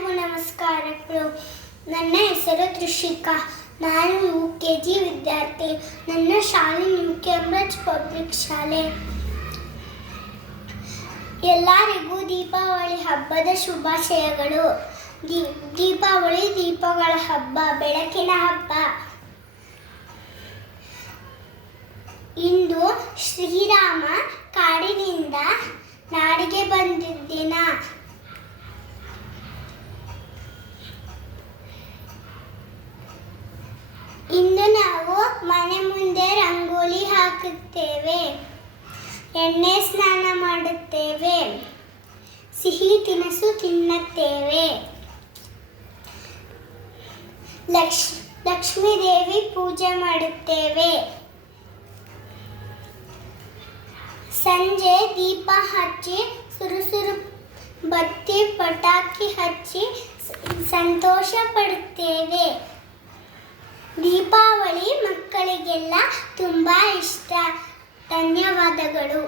ಎಲ್ಲರಿಗೂ ನಮಸ್ಕಾರಗಳು. ನನ್ನ ಹೆಸರು ತ್ರಿಷಿಕಾ. ನಾನು UKG ವಿದ್ಯಾರ್ಥಿ. ನನ್ನ ಶಾಲೆ ನ್ಯೂ ಕೇಂಬ್ರಿಡ್ಜ್ ಪಬ್ಲಿಕ್ ಶಾಲೆ. ಎಲ್ಲರಿಗೂ ದೀಪಾವಳಿ ಹಬ್ಬದ ಶುಭಾಶಯಗಳು. ದೀಪಾವಳಿ ದೀಪಗಳ ಹಬ್ಬ, ಬೆಳಕಿನ ಹಬ್ಬ. ಇಂದು ಶ್ರೀರಾಮ ಕಾಡಿನಿಂದ ನಾಡಿಗೆ ಬಂದಿದ್ದ ದಿನ. ಇಂದು ನಾವು ಮನೆ ಮುಂದೆ ರಂಗೋಲಿ ಹಾಕುತ್ತೇವೆ, ಎಣ್ಣೆ ಸ್ನಾನ ಮಾಡುತ್ತೇವೆ, ಸಿಹಿ ತಿನಿಸು ತಿನ್ನುತ್ತೇವೆ, ಲಕ್ಷ್ಮೀ ದೇವಿ ಪೂಜೆ ಮಾಡುತ್ತೇವೆ. ಸಂಜೆ ದೀಪ ಹಚ್ಚಿ ಸುರುಸುರು ಬತ್ತಿ ಪಟಾಕಿ ಹಚ್ಚಿ ಸಂತೋಷ ಪಡುತ್ತೇವೆ. ದೀಪಾವಳಿ ಮಕ್ಕಳಿಗೆಲ್ಲ ತುಂಬ ಇಷ್ಟ. ಧನ್ಯವಾದಗಳು.